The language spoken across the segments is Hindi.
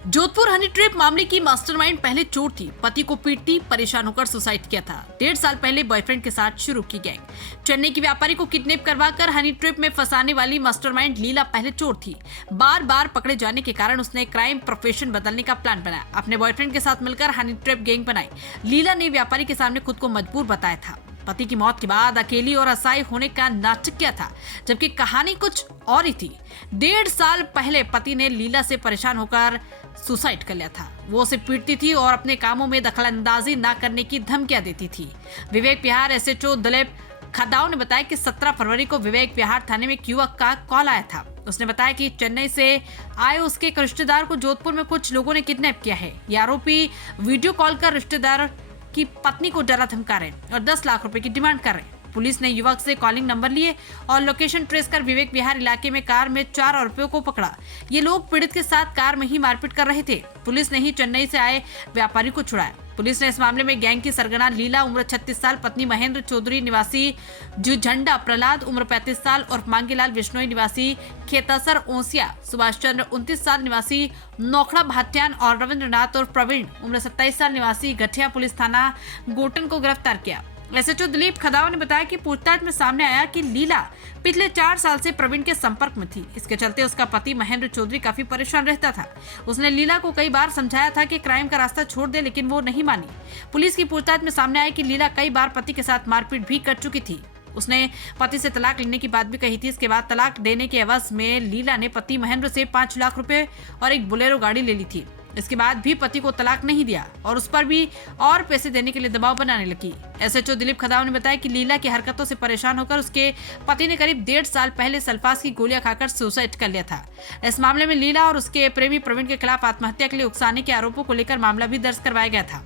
जोधपुर हनी ट्रैप मामले की मास्टरमाइंड पहले चोर थी। पति को पीटती परेशान होकर सुसाइड किया था। 1.5 साल पहले बॉयफ्रेंड के साथ शुरू की गैंग। चेन्नई की व्यापारी को किडनैप करवाकर हनी ट्रैप में फंसाने वाली मास्टरमाइंड लीला पहले चोर थी। बार बार पकड़े जाने के कारण उसने क्राइम प्रोफेशन बदलने का प्लान बनाया। अपने बॉयफ्रेंड के साथ मिलकर हनी ट्रैप गैंग बनाई। लीला ने व्यापारी के सामने खुद को मजबूर बताया था। पति की मौत के बाद अकेली और असहाय होने का नाटक किया था, जबकि कहानी कुछ और ही थी। 1.5 साल पहले पति ने लीला से परेशान होकर सुसाइड कर लिया था। वो उसे पीटती थी और अपने कामों में दखलंदाजी न करने की धमकियां देती थी। विवेक विहार एसएचओ दिलीप खदाव ने बताया कि 17 फरवरी को विवेक विहार थाने में एक युवक का कॉल आया था। उसने बताया कि चेन्नई से आए उसके एक रिश्तेदार को जोधपुर में कुछ लोगों ने किडनैप किया है। ये आरोपी वीडियो कॉल कर रिश्तेदार की पत्नी को डरा धमका रहे और 10 लाख रुपए की डिमांड कर रहे। पुलिस ने युवक से कॉलिंग नंबर लिए और लोकेशन ट्रेस कर विवेक विहार इलाके में कार में 4 आरोपियों को पकड़ा। ये लोग पीड़ित के साथ कार में ही मारपीट कर रहे थे। पुलिस ने ही चेन्नई से आए व्यापारी को छुड़ाया। पुलिस ने इस मामले में गैंग की सरगना लीला उम्र 36 साल, पत्नी महेंद्र चौधरी निवासी जुझंडा, प्रहलाद उम्र 35 साल और मांगीलाल बिश्नोई निवासी खेतासर ओसिया, सुभाष चंद्र 29 साल निवासी नौखड़ा भाटियान और रविंद्रनाथ और प्रवीण उम्र 27 साल निवासी गठिया पुलिस थाना गोटन को गिरफ्तार किया। एसएचओ दिलीप खदाव ने बताया कि पूछताछ में सामने आया कि लीला पिछले 4 साल से प्रवीण के संपर्क में थी। इसके चलते उसका पति महेंद्र चौधरी काफी परेशान रहता था। उसने लीला को कई बार समझाया था कि क्राइम का रास्ता छोड़ दे, लेकिन वो नहीं मानी। पुलिस की पूछताछ में सामने आया कि लीला कई बार पति के साथ मारपीट भी कर चुकी थी। उसने पति से तलाक लेने की बात भी कही थी। इसके बाद तलाक देने के एवज में लीला ने पति महेंद्र से 5 लाख रुपए और एक बोलेरो गाड़ी ले ली थी। इसके बाद भी पति को तलाक नहीं दिया और उस पर भी और पैसे देने के लिए दबाव बनाने लगी। एसएचओ दिलीप खदाव ने बताया कि लीला की हरकतों से परेशान होकर उसके पति ने करीब 1.5 साल पहले सल्फास की गोलियां खाकर सुसाइड कर लिया था। इस मामले में लीला और उसके प्रेमी प्रवीण के खिलाफ आत्महत्या के लिए उकसाने के आरोपों को लेकर मामला भी दर्ज करवाया गया था।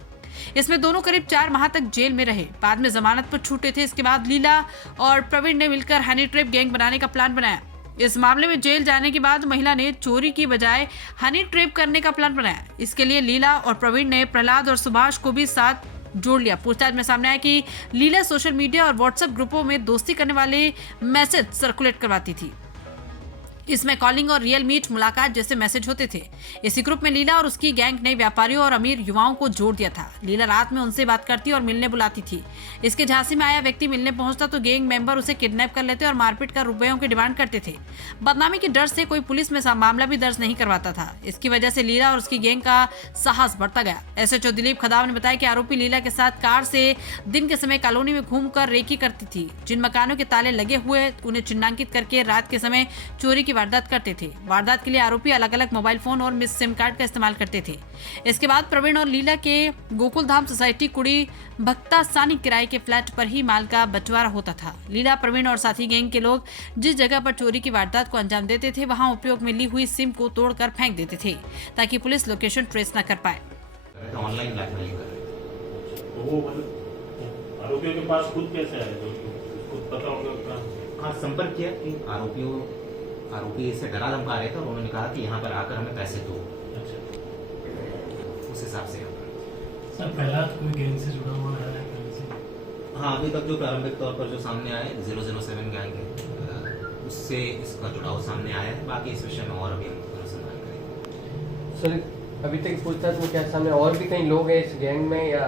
इसमें दोनों करीब 4 माह तक जेल में रहे, बाद में जमानत पर छूटे थे। इसके बाद लीला और प्रवीण ने मिलकर हनी ट्रैप गैंग बनाने का प्लान बनाया। इस मामले में जेल जाने के बाद महिला ने चोरी की बजाय हनी ट्रैप करने का प्लान बनाया। इसके लिए लीला और प्रवीण ने प्रहलाद और सुभाष को भी साथ जोड़ लिया। पूछताछ में सामने आया कि लीला सोशल मीडिया और व्हाट्सएप ग्रुपों में दोस्ती करने वाले मैसेज सर्कुलेट करवाती थी। इसमें कॉलिंग और रियल मीट मुलाकात जैसे मैसेज होते थे। इसी ग्रुप में लीला और उसकी गैंग ने व्यापारियों और अमीर युवाओं को जोड़ दिया था। लीला रात में उनसे बात करती और मिलने बुलाती थी। इसके झांसी में आया व्यक्ति मिलने पहुंचता तो गैंग मेंबर उसे किडनैप कर लेते और मारपीट कर रुपयों की डिमांड करते थे। बदनामी के डर से कोई पुलिस में मामला भी दर्ज नहीं करवाता था। इसकी वजह से लीला और उसकी गैंग का साहस बढ़ता गया। एसएचओ दिलीप खदाव ने बताया कि आरोपी लीला के साथ कार से दिन के समय कॉलोनी में घूमकर रेकी करती थी। जिन मकानों के ताले लगे हुए उन्हें चिन्हांकित करके रात के समय चोरी की वारदात करते थे। वारदात के लिए आरोपी अलग अलग मोबाइल फोन और मिस सिम कार्ड का इस्तेमाल करते थे। इसके बाद प्रवीण और लीला के गोकुल धाम सोसाइटी कुड़ी भक्ता सानी किराए के फ्लैट पर ही माल का बंटवारा होता था। लीला, प्रवीण और साथी गैंग के लोग जिस जगह पर चोरी की वारदात को अंजाम देते थे वहां उपयोग में ली हुई सिम को तोड़कर फेंक देते थे ताकि पुलिस लोकेशन ट्रेस न कर पाए। ऑनलाइन ब्लैकमेल कर रहे तो वो आरोपियों के पास खुद कैसे आए, तो खुद पता होगा? हाँ, संपर्क किया कि आरोपी इसे डरा धमका रहे थे और उन्होंने कहा कि यहाँ पर आकर हमें पैसे दो। अच्छा, उस हिसाब से सर पहला कोई गैंग से जुड़ा हुआ है पहले से? हाँ, अभी तक जो प्रारंभिक तौर पर जो सामने आए 007 गैंग है, उससे इसका जुड़ाव सामने आया है। बाकी इस विषय में और अभी हम अनुसंधान करेंगे। सर अभी तक पूछताछ में क्या सामने और भी कई लोग हैं इस गैंग में या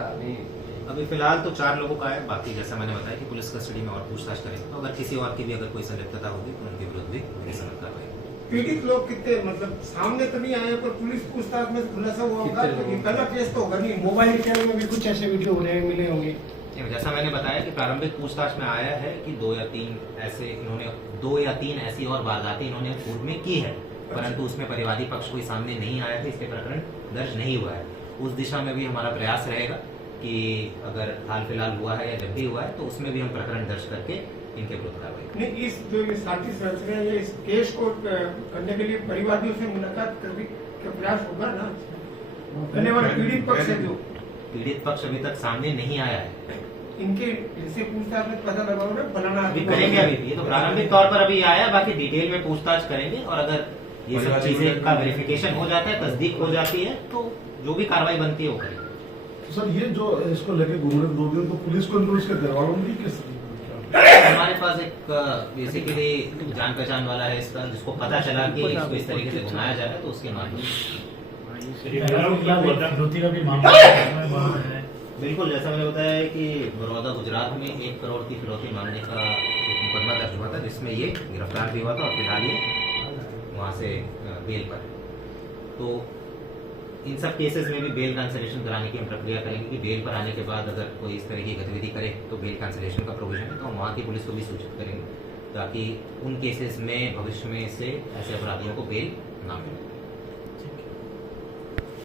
अभी फिलहाल तो 4 लोगों का है। बाकी जैसा मैंने बताया कि पुलिस कस्टडी में और पूछताछ करेंगे। तो अगर किसी और की भी अगर कोई संलिप्तता होगी तो उनके विरुद्ध भी निष्पन्न कार्रवाई। पीड़ित लोग कितने, मतलब सामने तो नहीं आए पर पुलिस पूछताछ में खुलासा हुआ होगा। पहला केस तो होगा नहीं, मोबाइल चैनल में भी कुछ ऐसे वीडियो हो रहे हैं, मिले होंगे। जैसा मैंने बताया कि प्रारंभिक पूछताछ में आया है कि 2 या 3 ऐसी और वारदातें इन्होंने पूर्व में की है, परंतु उसमें परिवादी पक्ष कोई सामने नहीं आया था, इसके प्रकरण दर्ज नहीं हुआ है। उस दिशा में भी हमारा प्रयास रहेगा कि अगर हाल फिलहाल हुआ है या जब भी हुआ है तो उसमें भी हम प्रकरण दर्ज करके इनके विरुद्ध कार्रवाई करेंगे। नहीं, इस जो साजिश रच रहे हैं या इस केस को करने के लिए परिवादियों से मुलाकात करने का प्रयास होगा ना? धन्यवाद। पीड़ित पक्ष है, जो पीड़ित पक्ष अभी तक सामने नहीं आया है, इनके इनसे पूछताछ में पता लगा होगा फलाना अभी करेंगे। अभी ये तो प्रारंभिक तौर पर अभी आया है, बाकी डिटेल में पूछताछ करेंगे और अगर ये सब चीजें का वेरिफिकेशन हो जाता है, तस्दीक हो जाती है, तो जो भी कार्रवाई बनती है वो करेंगे। सर ये जो इसको लेके घूम रहे 2 दिन, तो पुलिस को इनको इसके घर वालों ने किस हमारे पास एक बेसिकली जान पहचान वाला है इसका, जिसको पता चला कि इसको इस तरीके से घुमाया जा रहा है, तो उसके माध्यम से फिरौती का भी मामला है, बड़ा है। बिल्कुल, जैसा मैंने बताया है कि बड़ौदा गुजरात में 1 करोड़ की फिरौती मांगने का एक मुकदमा दर्ज हुआ था, जिसमें ये गिरफ्तार भी हुआ था और फिलहाल ये वहाँ से बेल पर है। तो इन सब केसेस में भी बेल कैंसिलेशन कराने की हम प्रक्रिया करेंगे कि बेल पर आने के बाद अगर कोई इस तरह की गतिविधि करे तो बेल कैंसिलेशन का प्रोविजन है, तो हम वहाँ की पुलिस को भी सूचित करेंगे ताकि उन केसेस में भविष्य में से ऐसे अपराधियों को बेल ना मिले।